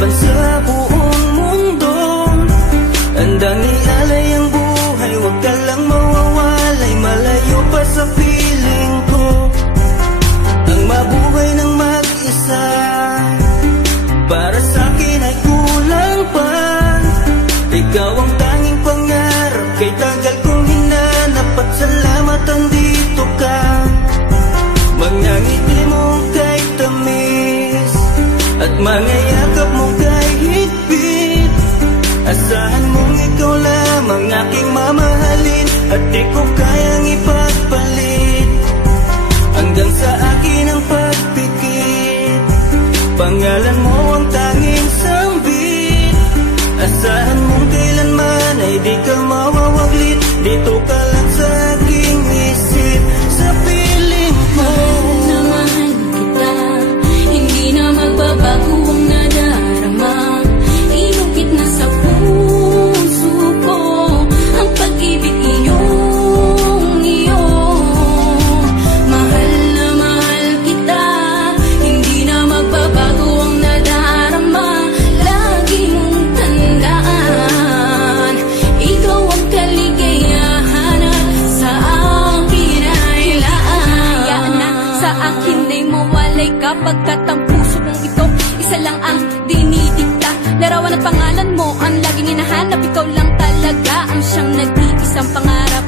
laban sa buong mundo. Handang ialay ang buhay, huwag ka lang mawawalay, malayo pa sa piling ko. Ang mabuhay ng mag-isa, para sa'kin ay kulang pa. Ikaw ang tanging pangarap, kay tagal kong hinanap, at salamat andito ka. Mga ngiti mo kay tamis, at mga yakap mo kay higpit. Asahan mong ikaw lamang aking mamahalin, at di ko kayang ipagpalit. Hanggang sa akin ang pagpikit, pangalan mo ang tanging sambit. Asahan mong kailanman ay di ka mawawaglit, dito ka lang sa aking isip, sa piling mo. Mahal kita, hindi na magbabago ang nadarama. Inukit na sa puso ko ang pag-ibig iyong iyo. Mahal na mahal kita, hindi na magbabago ang nadarama. Lagi mong tandaan, ikaw ang kaligayahan sa akin ay laan. Hayaan na sa akin ay mawalay kapagkat ang puso kong ito isa lang ang dinidikta. Larawan at pangalan mo ang laging hinahanap, ikaw lang talaga ang siyang nag-iisang pangarap.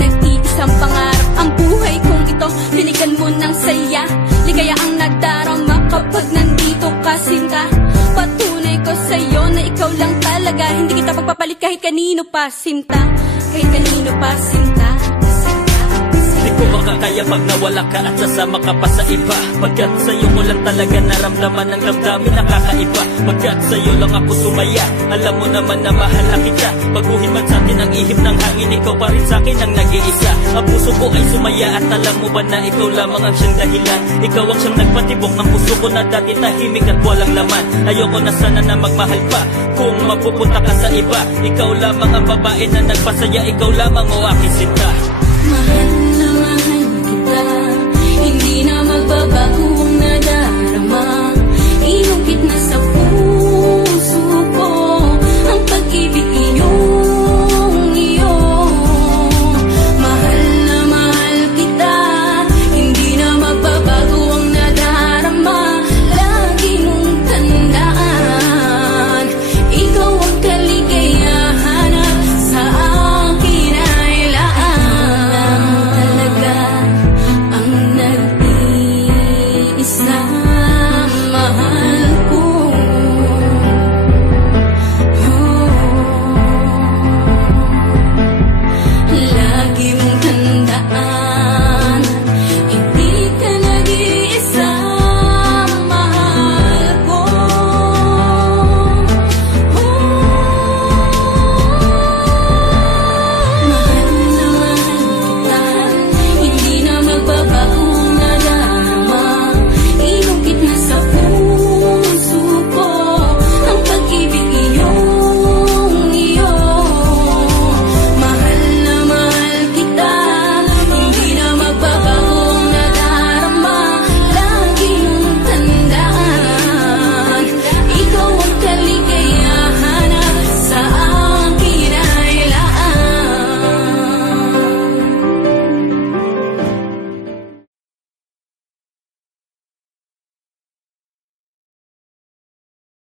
Nag-iisang pangarap ang buhay kong ito, binigyan mo ng saya. Ligaya ang nadarama kapag nandito ka, sinta. Patunay ko sa'yo na ikaw lang talaga, hindi kita pagpapalit kahit kanino pa, sinta. Kahit kanino pa, sinta. Di ko makakaya pag nawala ka at sasama ka pa sa iba. Pagkat sa'yo mo lang talaga naramdaman ang damdamin nakakaiba. Pagkat sa'yo lang ako sumaya, alam mo naman na mahal na kita. Baguhin man sa'tin ang ihip ng hangin, ikaw pa rin sa'kin ang nag-iisa. Ang puso ko ay sumaya at alam mo ba na ikaw lamang ang siyang dahilan. Ikaw ang siyang nagpatibok ng puso ko na dati tahimik at walang laman. Ayoko na sana na magmahal pa kung mapupunta ka sa iba. Ikaw lamang ang babae na nagpasaya, ikaw lamang o aking sinta. Mahal na mahal kita, hindi na magbabago